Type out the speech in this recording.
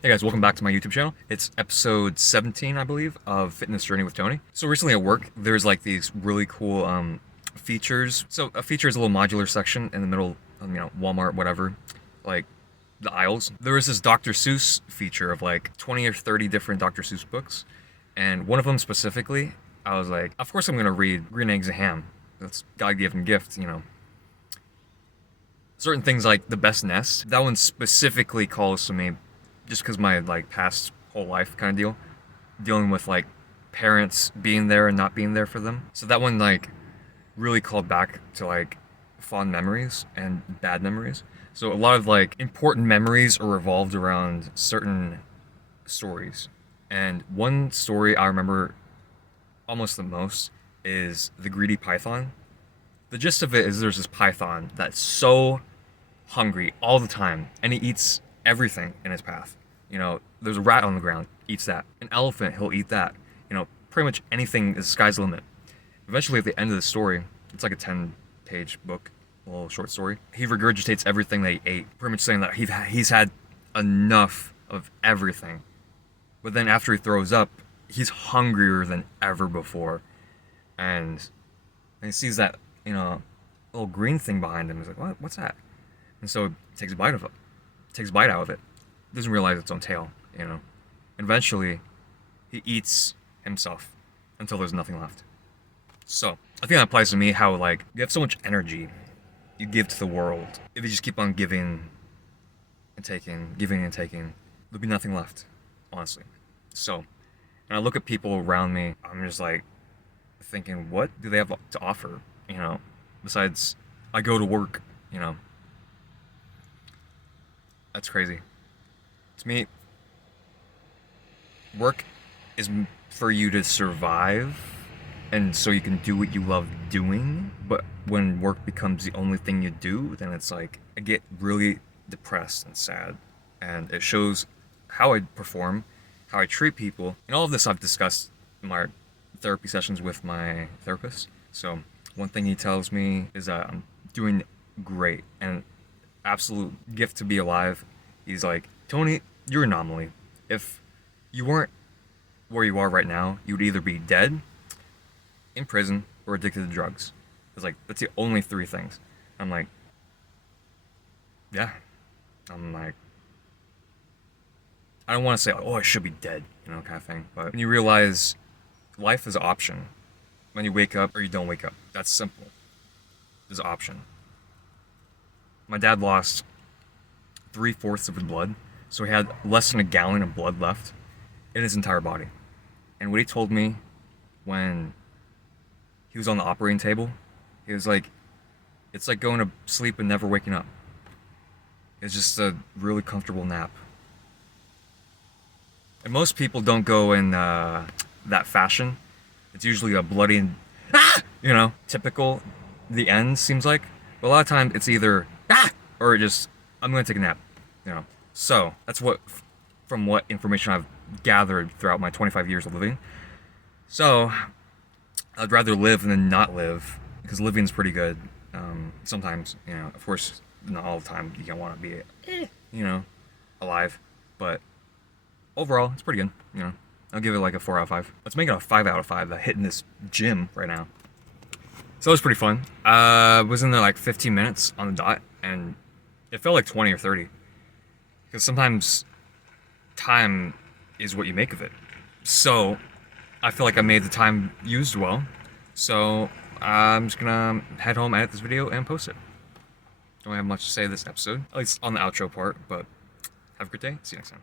Hey guys, welcome back to my YouTube channel. It's episode 17, I believe, of Fitness Journey with Tony. So recently at work, there's like these really cool features. So a feature is a little modular section in the middle, Walmart, whatever, like the aisles. There was this Dr. Seuss feature of like 20 or 30 different Dr. Seuss books. And one of them specifically, I was like, of course I'm gonna read Green Eggs and Ham. That's God-given gift, Certain things like The Best Nest, that one specifically calls to me just because my like past whole life kind of dealing with like parents being there and not being there for them. So that one like really called back to like fond memories and bad memories. So a lot of like important memories are revolved around certain stories. And one story I remember almost the most is The Greedy Python. The gist of it is there's this python that's so hungry all the time and he eats everything in his path. There's a rat on the ground, eats that. An elephant, he'll eat that. Pretty much anything is the sky's the limit. Eventually, at the end of the story, it's like a 10-page book, a little short story. He regurgitates everything that he ate, pretty much saying that he's had enough of everything. But then after he throws up, he's hungrier than ever before. And he sees that, little green thing behind him. He's like, what's that? And so he takes a bite of it. Takes a bite out of it. Doesn't realize its own tail, And eventually, he eats himself until there's nothing left. So, I think that applies to me how, like, you have so much energy you give to the world. If you just keep on giving and taking, there'll be nothing left, honestly. So, when I look at people around me, I'm just like thinking, what do they have to offer, Besides, I go to work, That's crazy. To me, work is for you to survive, and so you can do what you love doing. But when work becomes the only thing you do, then it's like I get really depressed and sad. And it shows how I perform, how I treat people. And all of this I've discussed in my therapy sessions with my therapist. So one thing he tells me is that I'm doing great and absolute gift to be alive. He's like, Tony, you're an anomaly. If you weren't where you are right now, you would either be dead, in prison, or addicted to drugs. It's like, that's the only three things. I'm like, yeah. I'm like, I don't want to say, oh, I should be dead, kind of thing. But when you realize life is an option, when you wake up or you don't wake up, that's simple. There's an option. My dad lost 3/4 of his blood, so he had less than a gallon of blood left in his entire body. And what he told me when he was on the operating table, he was like, it's like going to sleep and never waking up. It's just a really comfortable nap. And most people don't go in that fashion. It's usually a bloody and, typical, the end seems like. But a lot of times it's either, or just, I'm going to take a nap, So that's from what information I've gathered throughout my 25 years of living. So I'd rather live than not live, because living's pretty good. Sometimes, of course, not all the time you don't want to be, alive. But overall, it's pretty good, I'll give it like a 4 out of 5. Let's make it a 5 out of 5. I'm hitting this gym right now. So it was pretty fun. Was in there like 15 minutes on the dot, and it felt like 20 or 30. Because sometimes time is what you make of it. So I feel like I made the time used well. So I'm just gonna head home, edit this video, and post it. Don't have much to say this episode, at least on the outro part, but have a good day. See you next time.